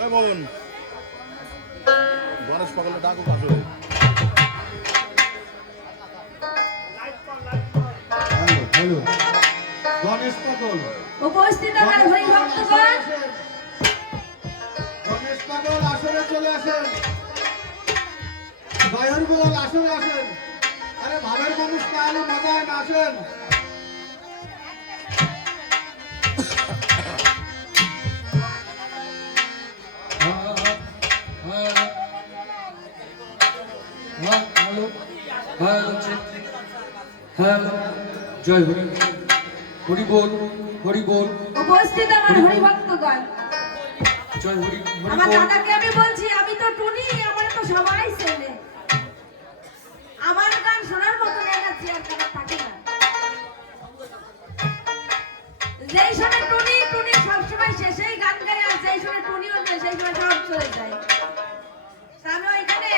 বোন গণেশ পাগলের ডাকুক আসলে। হ্যালো গণেশ পাগল উপস্থিত আমার হরি ভক্তগণ, গণেশ পাগল আসরে চলে আসেন। দয়ার বল আসরে আসেন। আরে ভাবের মানুষ না হলে মজা হয় না, আসেন। জয় হরি হরি বল হরি বল। উপস্থিত আমার হরি ভক্তগণ, জয় হরি হরি আমার বল। দাদাকে আমি বলছি, আমি তো টুনি, আমার তো সবাই চেনে। আমার গান শোনার মতো এনার্জি আর কারো থাকে না। যেই শুনে টুনি, টুনি সবসময় শেষেই গান গায়, আর যেই শুনে টুনি হচ্ছে সেই সময় সব চলে যায়। আমি ওইখানে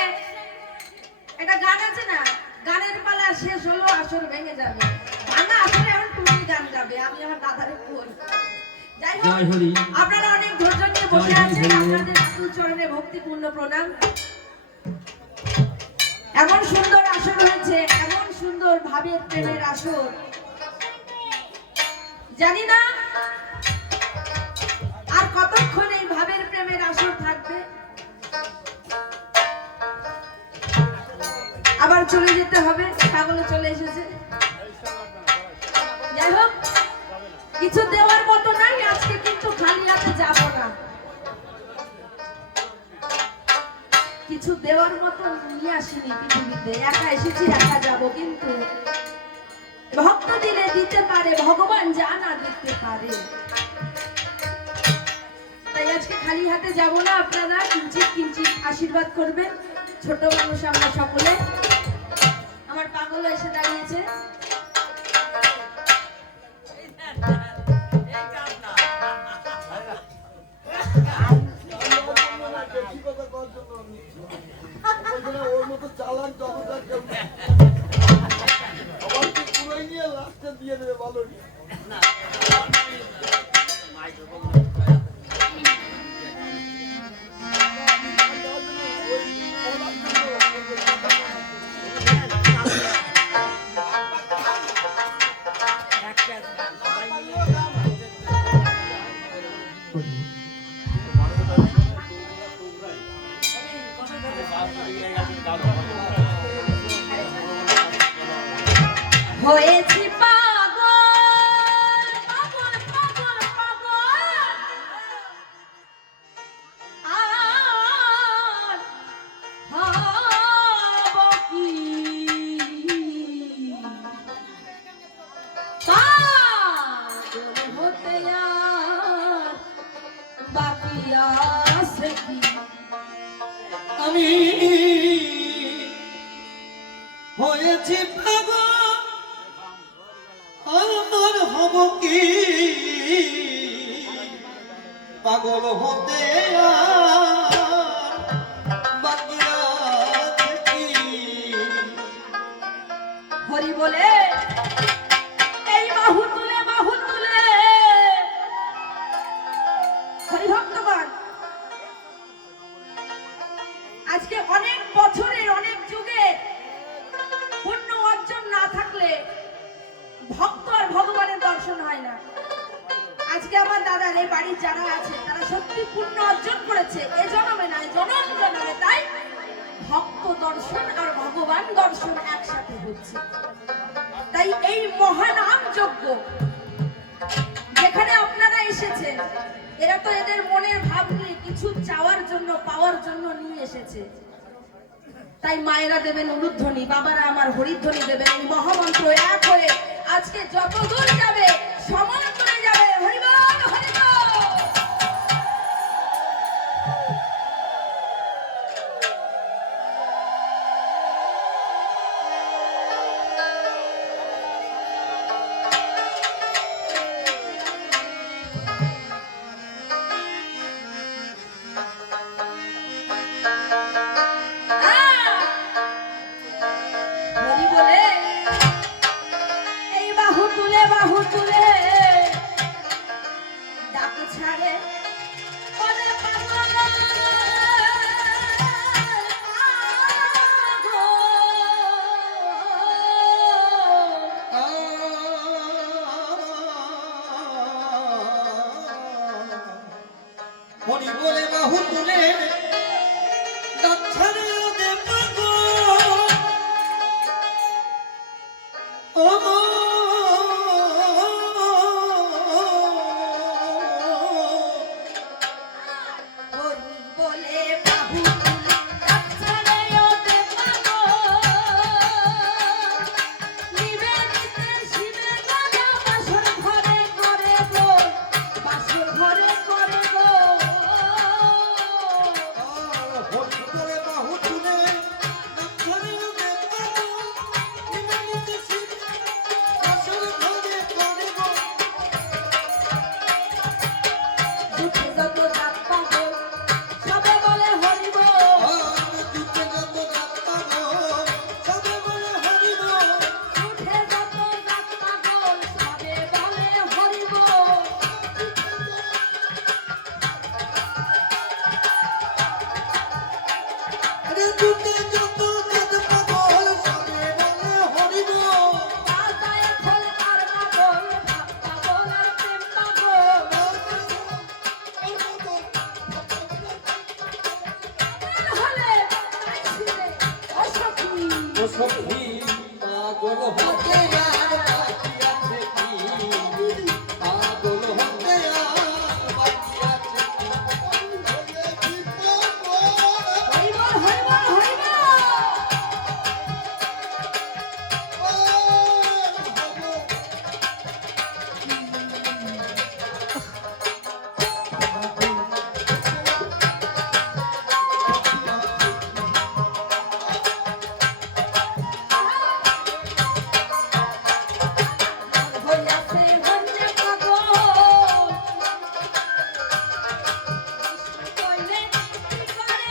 একটা গান আছে না, গানের পালা শেষ হলো আসর ভেঙে যাবে, ভাঙা আসরে এখন টুনি গান গাবে। আমি আমার দাদারে বল, যাই হোক জয় হরি। আপনারা অনেক ধৈর্য নিয়ে বসে জয় হরি, আছেন, জয় হরি। আপনাদের আকুল চরণে ভক্তিপূর্ণ প্রণাম। এমন সুন্দর আসর হয়েছে, এমন সুন্দর ভাবের প্রেমের আসর, জানি না আর কতক্ষণ এই ভাবের প্রেমের আসর থাকবে। আবার চলে যেতে হবে, পাগলে চলে এসেছে। যাই হোক, কিছু দেওয়ার মতো নাই আজকে, কিন্তু খালি হাতে যাব না। কিছু দেওয়ার মতো নিয়ে আসিনি পৃথিবীতে, একা এসেছি একা যাব, কিন্তু ভক্ত দিলে দিতে পারে, ভগবান যা না দিতে পারে। তাই আজকে খালি হাতে যাব না, আপনারা কিঞ্চিত কিঞ্চিত আশীর্বাদ করবেন। ছোট মানুষ আমরা সকলে। আমার পাগল এসে দাঁড়িয়েছে। ওর মতো চালাক জনতা কেউ আবার কি পুরোই নিয়ে লাস্টে দিয়ে দেবে ভালো। হয়েছি পাগল, পাগল, পাগল, পাগল, আর হব কি? পাগল হতে আর বাকি আছে কি? আমি হয়েছি পাগল, আমার হব কি? পাগল হতে আর বাকি আছে কি? হরি বলে এই বাহু তুলে, বাহু তুলে। হরি ভক্তগণ, আজকে অনেক বছরের, অনেক যুগে পুণ্য অর্জন না থাকলে ভক্ত আর ভগবানের দর্শন হয় না। আজকে আমার দাদার এই বাড়ির যারা আছে তারা সত্যি পুণ্য অর্জন করেছে, এ জন্মে নয়, জনম জন্মে। তাই ভক্ত দর্শন আর ভগবান দর্শন একসাথে হচ্ছে। তাই এই মহানাম যজ্ঞ যেখানে আপনারা এসেছেন, এরা তো এদের মনের ভাব নিয়ে কিছু চাওয়ার জন্য, পাওয়ার জন্য নিয়ে এসেছে। তাই মায়েরা দেবেন উলুধ্বনি, বাবারা আমার হরিধ্বনি দেবেন। এই মহামন্ত্র এক হয়ে আজকে যত দূর যাবে সমান করে যাবে। হরিবল, হরিবল। হরি বলে এই বাহু তুলে, বাহু তুলে। গাছারে দে পাগল ও হরি বলে বাহু তুলে যাচ্ছে ওতে পাগল নিবেদিতে শিবে গানা বাসর ঘরে করে গো বাসর ঘরে করে গো হরি বাহু তুলে গাছারে দে পাগল নিবেদিতে শিব আসল ঘরে করে গো উঠে যত জাত পাগল সবে বলে হরি বল দুঃখে যত গাছ পাগল সবে বলে হরি বল উঠে যত জাত পাগল সবে বলে হরি বল আরে দুঃখে যত গাছ পাগল সবে বলে হরি বল পাতায় ফল আর পাগল ভাব পাগল আর প্রেম পাগল হলে তাই ছিলে অসখী ও সখী পাগল হতে আর বাকি আছে কি পাগল হতে আর বাকি আছে কি হরিবল হরিবল হরিবল হইয়াছে হন্যে পাগল কইলে কি করে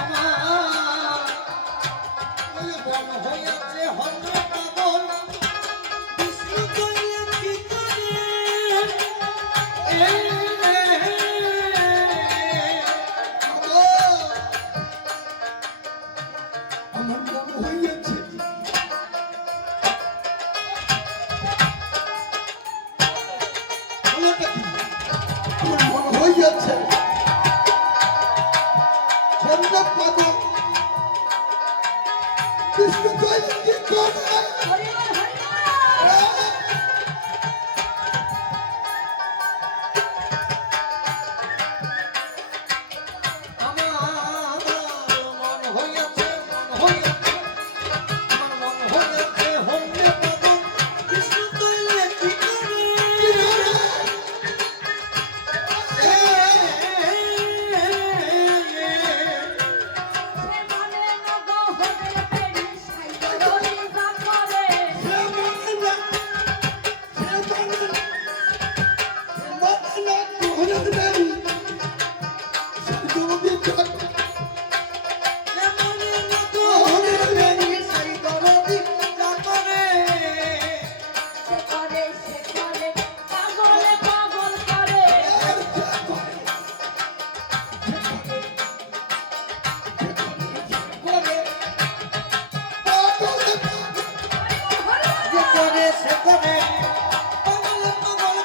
আমার ওই বন হইয়াছে হন্য পাগল বিষ্ণু কইলে কি করে আমার মনে হইয়াছে বলোটা কি? আমার মনে হইয়াছে ছন্দ পাগল বিষ্ণু কইলে কি করে? হরিবল হরিবল আমার মন হইয়াছে আমার মন হইয়াছে হন্য পাগল বিষ্ণু কইলে কি করে সে মনে নগ হতে পেরি সাইদলি যা করে সে মানে না, সে মানে না, তোহরা দেবী, সে জলদি কাট, তোহরা দেবী, সে করে পাগলে পাগল করে আর যা করে, করে, পাগলে পাগল, পাগল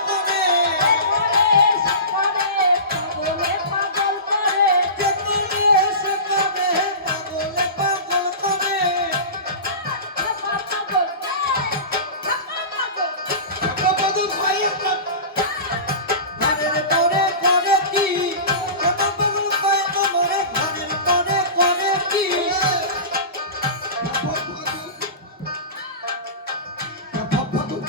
ভাই আমার, পাগল, পাগল,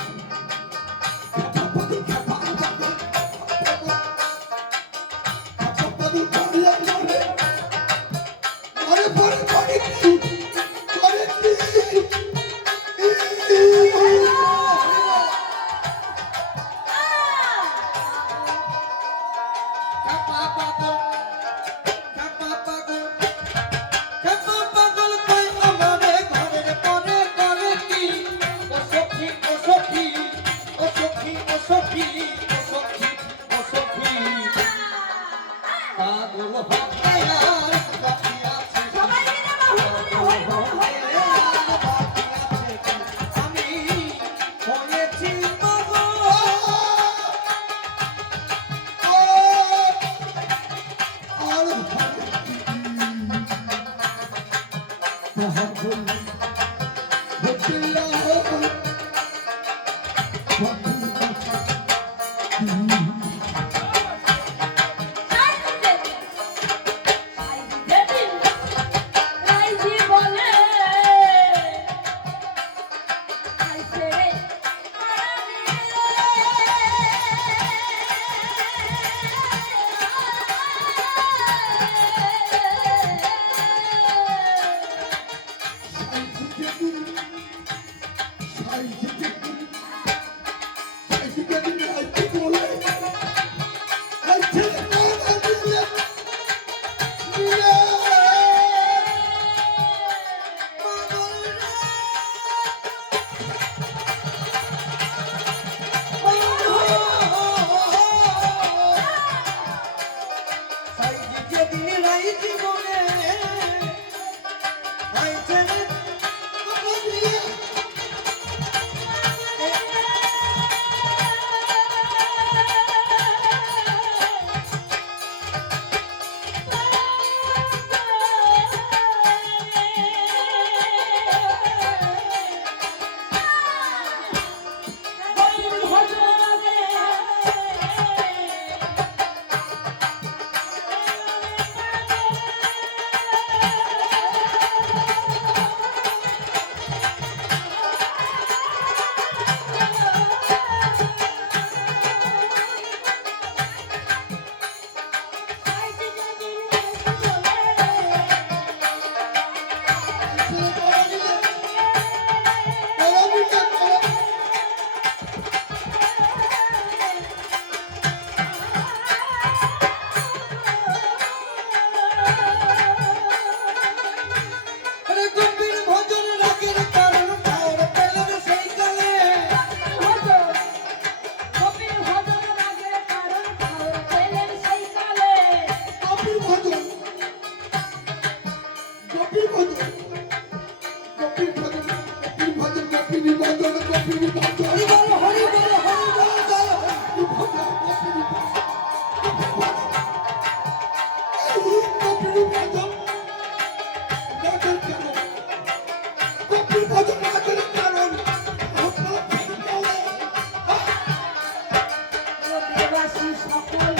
দেবাসী সকল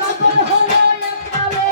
সকল হলো এককালে।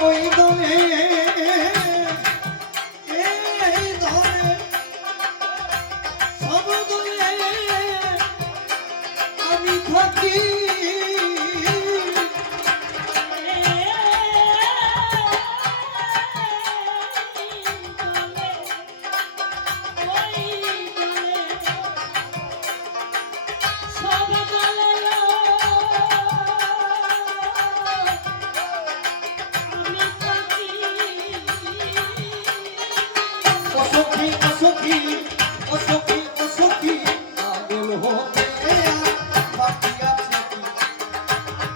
ওই দলে এই দলে সব দলে আমি থাকি অসখী অসখী অসখী অসখী পাগল হতে বাকি আছে কি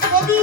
কবি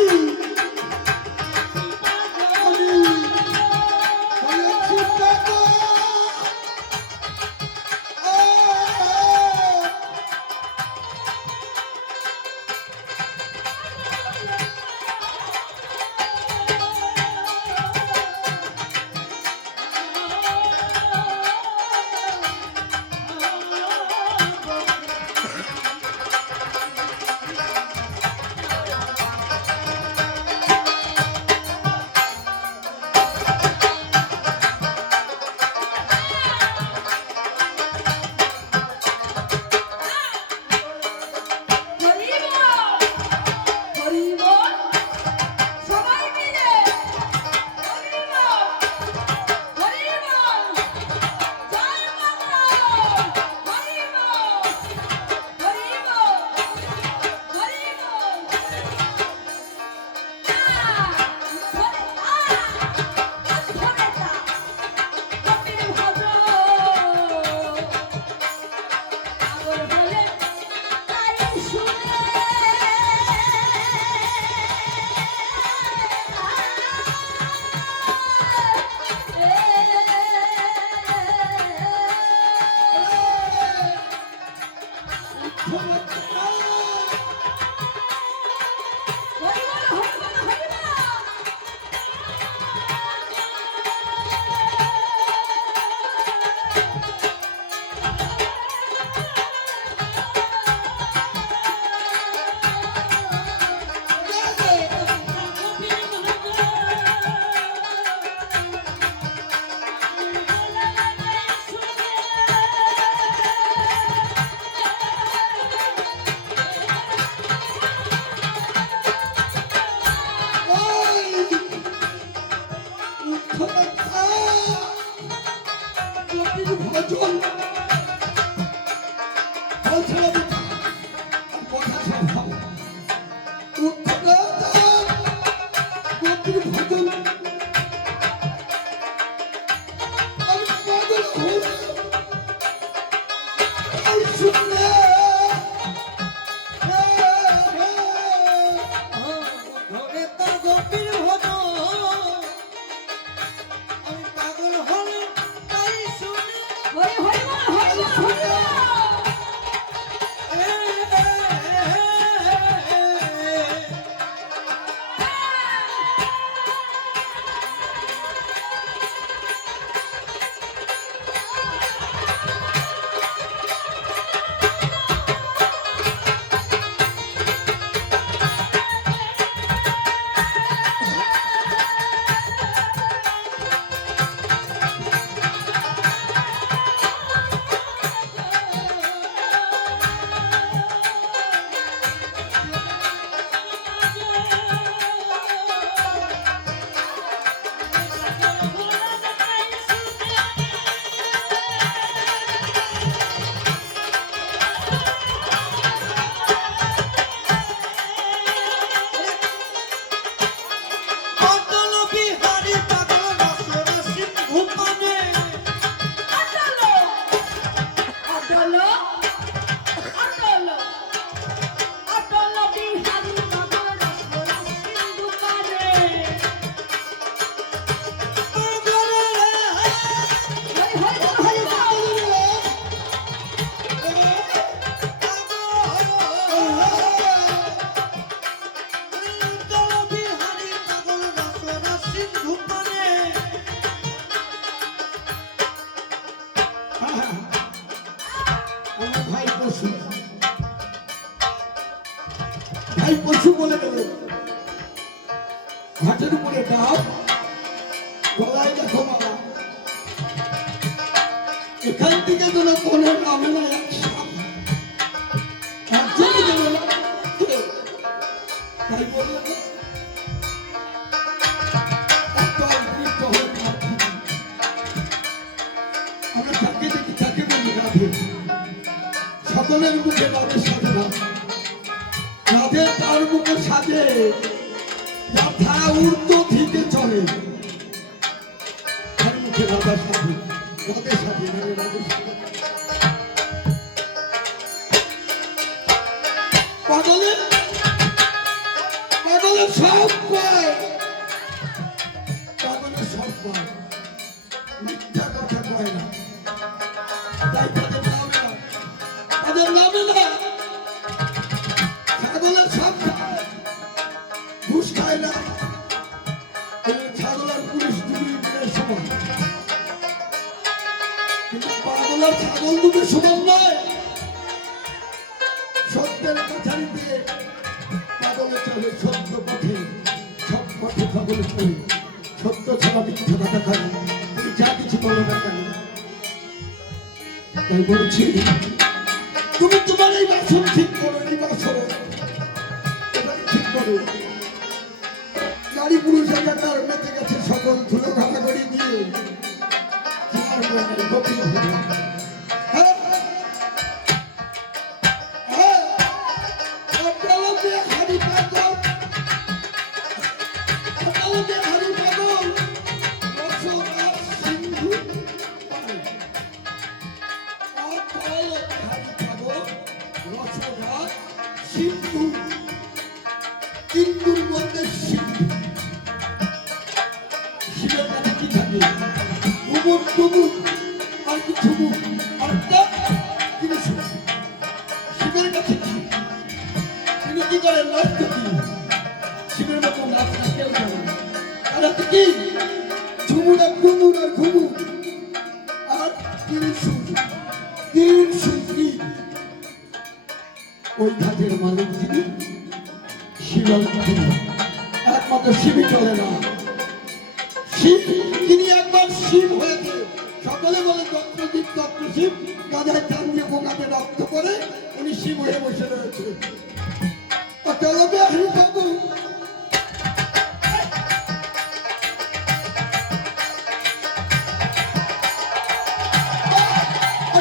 হয়েছি পাগল ভজন ভাই পশু বলে গেল ঘাটের উপরে ডাব গলায় দেখো বাবা, এখান থেকে যেন কোনো নামে না এক সাপ, একজনই যেন না কে? তাই বললে না? এত অদ্ভুত হয়ে রাধে। আমরা তাকে দেখি, তাকে বলি রাধে। সকলের মুখে রাধে সাজে না, রাধে তার মুখে সাজে যার ধারা উর্ধ্ব থেকে চলে, তার মুখে রাধা সাজে, রাধে সাজে, রাধে সাজে। পাগলের পাগলের সব পায়, পাগলের সব পায়, মিথ্যা কথা কয় না, তাই তাদের নামে না, তাদের নামে না। ছাগলের সব খায়, ঘুষ খায় না, ছাগলের পুলিশ দুর্নীতির সমান, কিন্তু পাগলের ছাগল দুটো সমান নয়। সত্যের কাছারি দিয়ে পাগলে চলে, সত্য পথে, সব পথে পাগলে চলে, সত্য ছাড়া মিথ্যা কথা খায়, তুমি যা কিছু বলো না কেন। তাই বলছি, তুমি তোমার এই বাসন ঠিক করো, এই বাসন এটাকে ঠিক করো। নারী পুরুষ একাকার মেতে গেছে, সকল ধুলো ঘাটাঘড়ি দিয়ে তোমার মনে গভীর হবে। হ্যাঁ, হ্যাঁ, অকালকে হাড়ি পাগল, অকালকে হাড়ি পাগল, রসরাজ সিন্ধু পায়। অকালকে হাড়ি পাগল, রসরাজ সিন্ধু, সিন্ধুর মধ্যে সিন্ধু। শিবের কাছে কি থাকে? ঘুমুর টুমুর, আর কি ঝুমুর, আরেকটা তিনি শুনছেন। শিবের কাছে কি? তিনি কি করেন? নাচতে কি? শিবের মতো নাচ না কেউ জানে না। আর একটা কি? ঝুমুর আর টুমুর আর ঘুমুর, আর তিনি শুনছেন। তিন শুনছি, ওই ঘাটের মালিক তিনি শিবের তিনি, একমাত্র শিবই চলে না। শিব, তিনি একবার শিব হয়েছে, সকলে বলে দত্তদীপ দত্ত শিব, গাধায় চান দিয়ে বোকাতে রক্ত করে উনি শিব হয়ে বসে রয়েছে। চলবে হরি বাবু,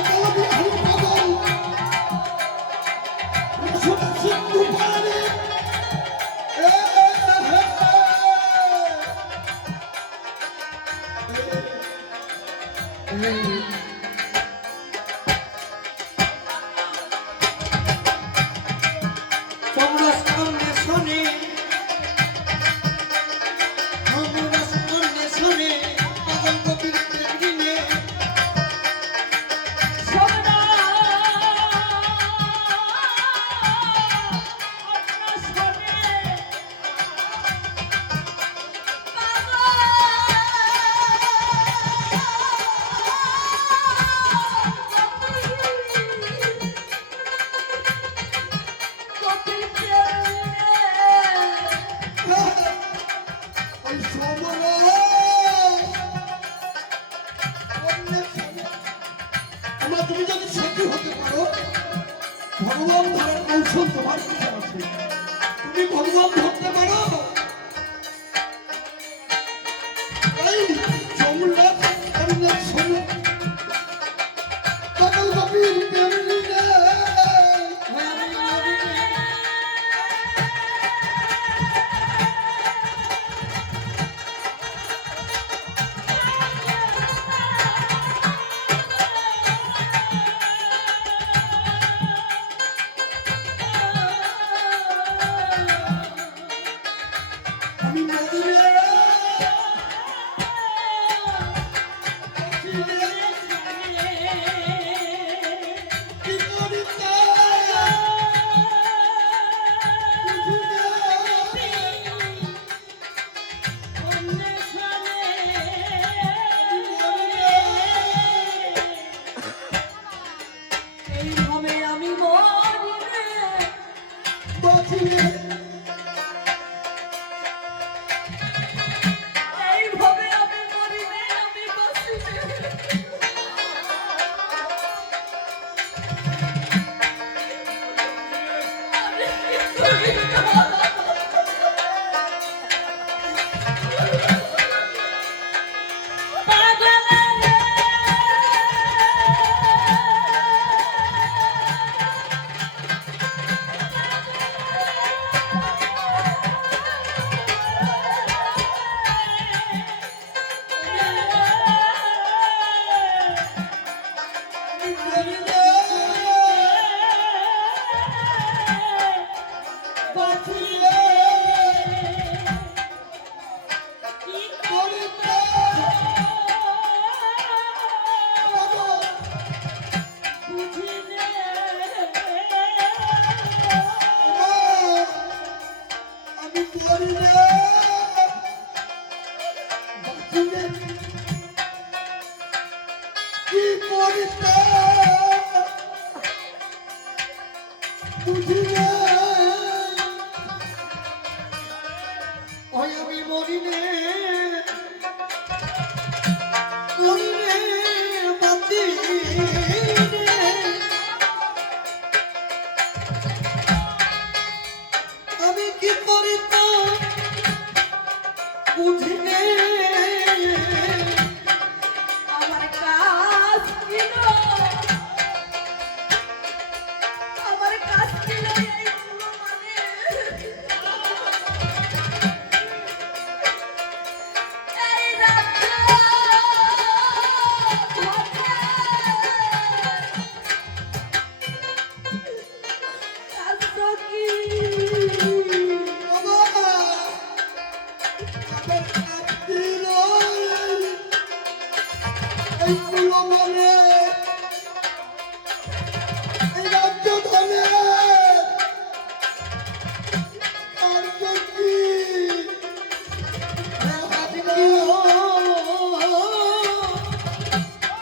চলবে হরি বাবু, সিন্ধু পারে। তোমরা সামনে শোনে, তোমরা সামনে শোনে, পাগল কবির প্রেমিনে সোনা আপনার শোনে কপিল ওই সমরে আমরা, তুমি যদি সত্যি হতে পারো, ভগবান ধরার কৌশল তোমার কাছে আছে, তুমি ভগবান ধরতে পারো। এই যমুনা কন্যা শোনো, পাগল কবির প্রেমিনে। বুঝিলে কি করিতে বুঝিলে ওই আমি মরিলে মরিলে বাঁচিলে আমি কি করিত বুঝিলে আমার কাজ ছিল আমার কাজ ছিল এইগুলো মানে এই রাজ্য রাজ্য কি বাবা আমার কাছিল এইগুলো বলে এই রাজ্য ধনে কার্য কি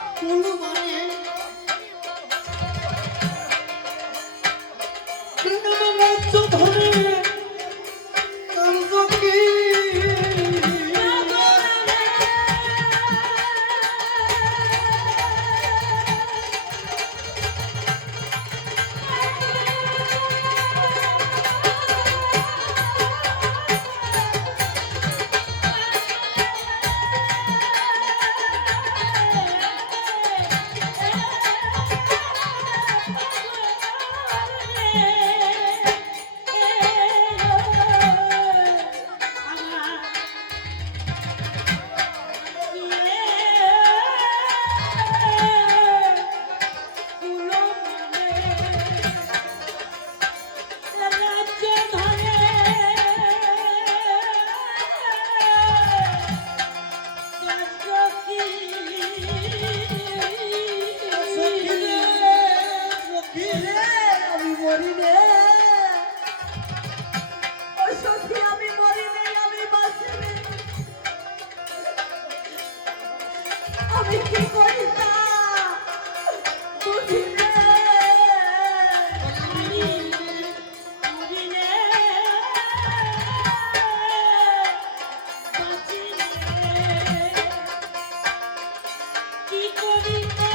কুলু মানে রাজ্য ধনে কার্য কি আমি মরি রে ও সখী আমি মরি নেই আমি বাঁচি নেই আমি কি করি তা বুঝি রে মরি রে বাঁচি রে কি করি তা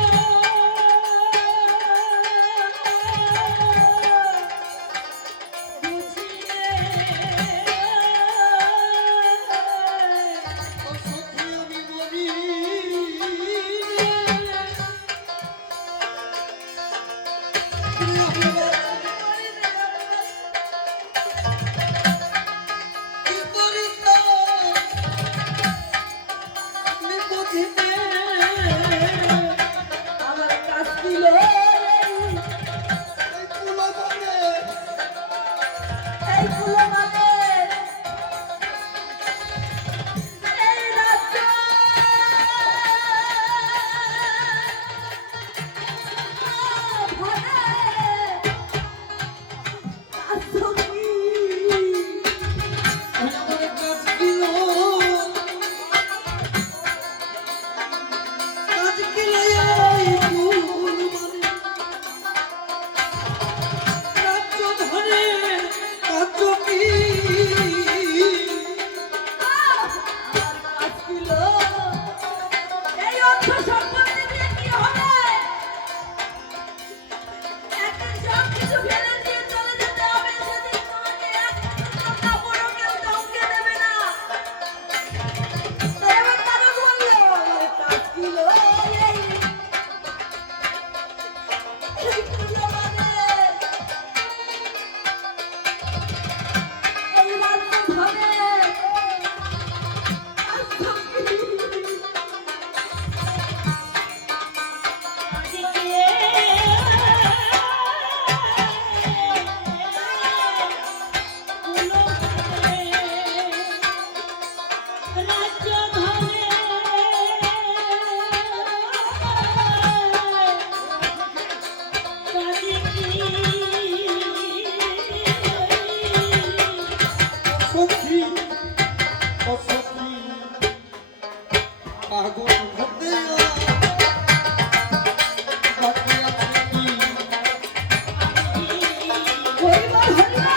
আমার কাজ ছিল এইগুলো মানে এই রাজ্য ভরে রাজ্য কি আমার কাজ ছিল এই অর্থ সম্পত্তি দিয়ে কি হবে একদিন সব কিছু ফেলে দিয়ে চলে যেতে হবে সেদিন তোমাকে একটা কাপড়ও কেউ কাউকে দেবে না তো এবার তারা বললো আমার কাজ ছিল এইগুলো মানে এই রাজ্য ধরে সখী ও সখী আগুন হতে বাকি আছে কি? হরিবল হরিবল।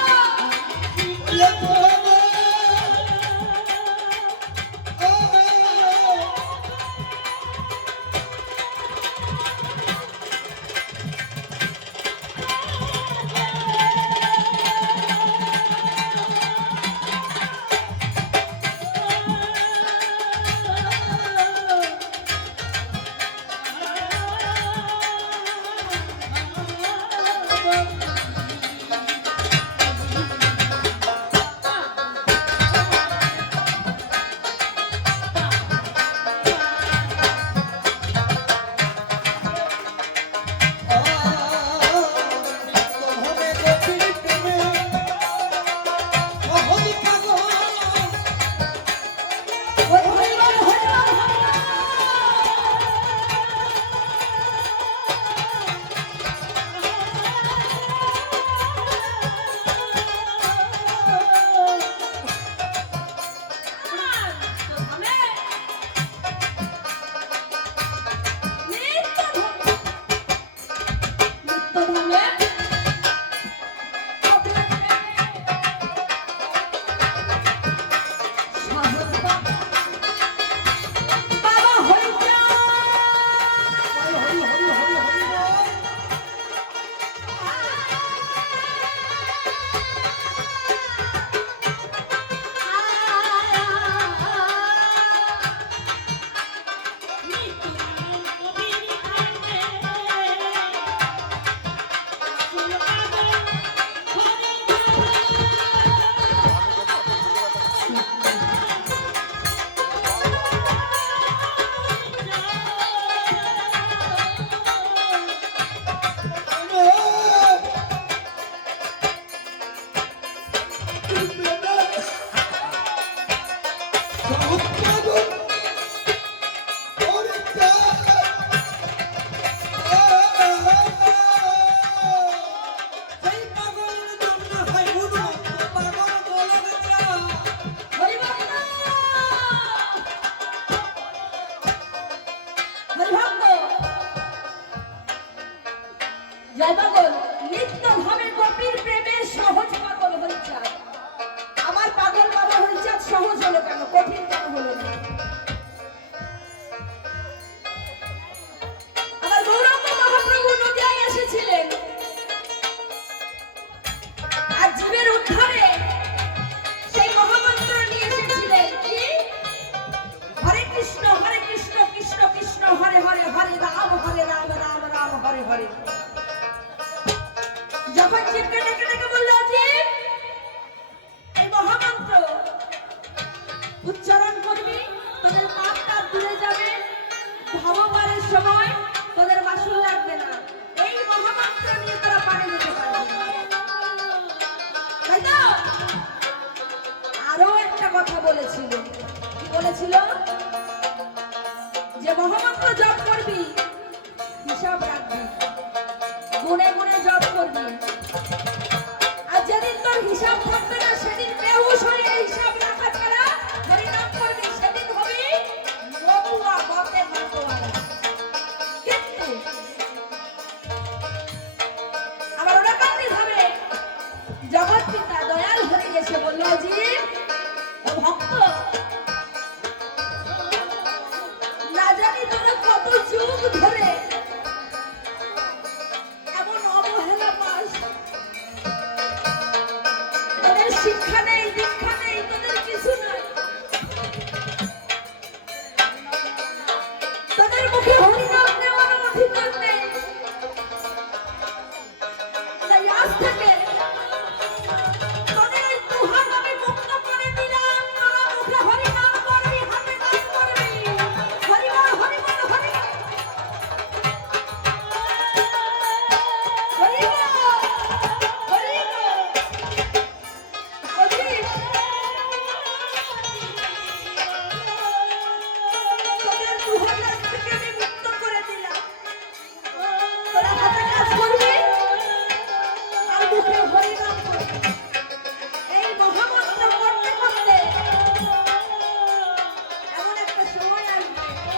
জয়পাগল নিত্য ভাবে গোপীর প্রেমে সহজ পাগল হয়েছে। আমার পাগল বাবা হয়েছে সহজ হলো কেন, কঠিন কেন হলো না? আমার গৌরাঙ্গ মহাপ্রভু নদিয়ায় এসেছিলেন আর জীবের উদ্ধারে সেই মহামন্ত্র নিয়ে এসেছিলেন কি? হরে কৃষ্ণ কৃষ্ণ কৃষ্ণ হরে হরে হরে রাম রাম রাম হরে হরে। যখন জীবকে ডেকে ডেকে বলল জীব এই মহামন্ত্র উচ্চারণ করবি, তোদের পাপটা দূরে যাবে, ভববারের সময় তোদের বাসন লাগবে না, এই মহামন্ত্র নিয়ে তোরা পারে যেতে পারবি, তাই তো? আরো একটা কথা বলেছিল, কি বলেছিল? যে মহামন্ত্র জপ করবি হিসাব রাখবি, গুনে গুনে জপ করবি, আর যেদিন তোর হিসাব থাকবে না সেদিন বেহুশ হয়ে হিসাব রাখা ছাড়া হরিনাম করবি, সেদিন হবি মহুয়া বটে মাতোয়ারা। কিন্তু আবার ওরকমই ভাবে জগৎ পিতা দয়াল হয়ে গেছে, বলল জীব ও ভক্ত, না জানি তোরা কত যুগ ধরে এমন অবহেলা পাস, তোদের শিক্ষা নেই দীক্ষা নেই, তোদের কিছু নাই, তোদের মুখে হরিনাম নেওয়ার অধিকার নেই। তাই আজ থেকে তোদের এই দুহাত আমি মুক্ত করে দিলাম, তোরা মুখে হরিনাম করবি, হাতে নাম করবি, হরিবল হরিবল হরিবল এমন একটা সময় আসবে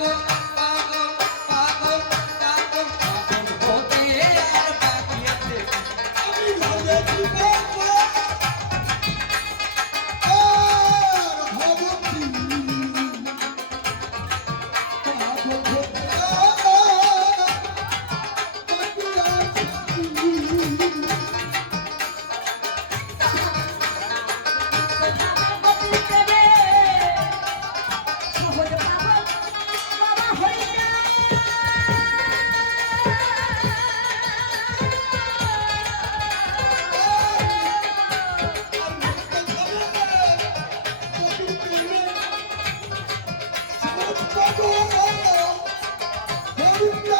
পাগল পাগল পাগল পাগল পাগল হতে আর বাকি আছে আমি ভেবেছি পাগল আর হব কি পাগল হতে বাকি আছে গতির দেবে সহজ পাগল বাবা হইয়া Hallelujah!